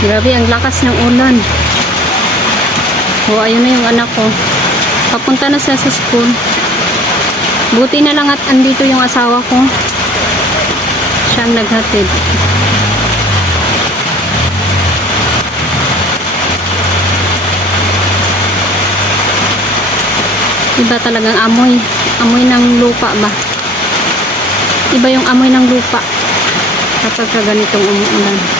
Grabe, ang lakas ng ulan. O, ayun na yung anak ko. Papunta na siya sa school. Buti na lang at andito yung asawa ko. Siya ang naghatid. Iba talagang amoy. Amoy ng lupa ba? Iba yung amoy ng lupa kapag ka ganitong umuulan.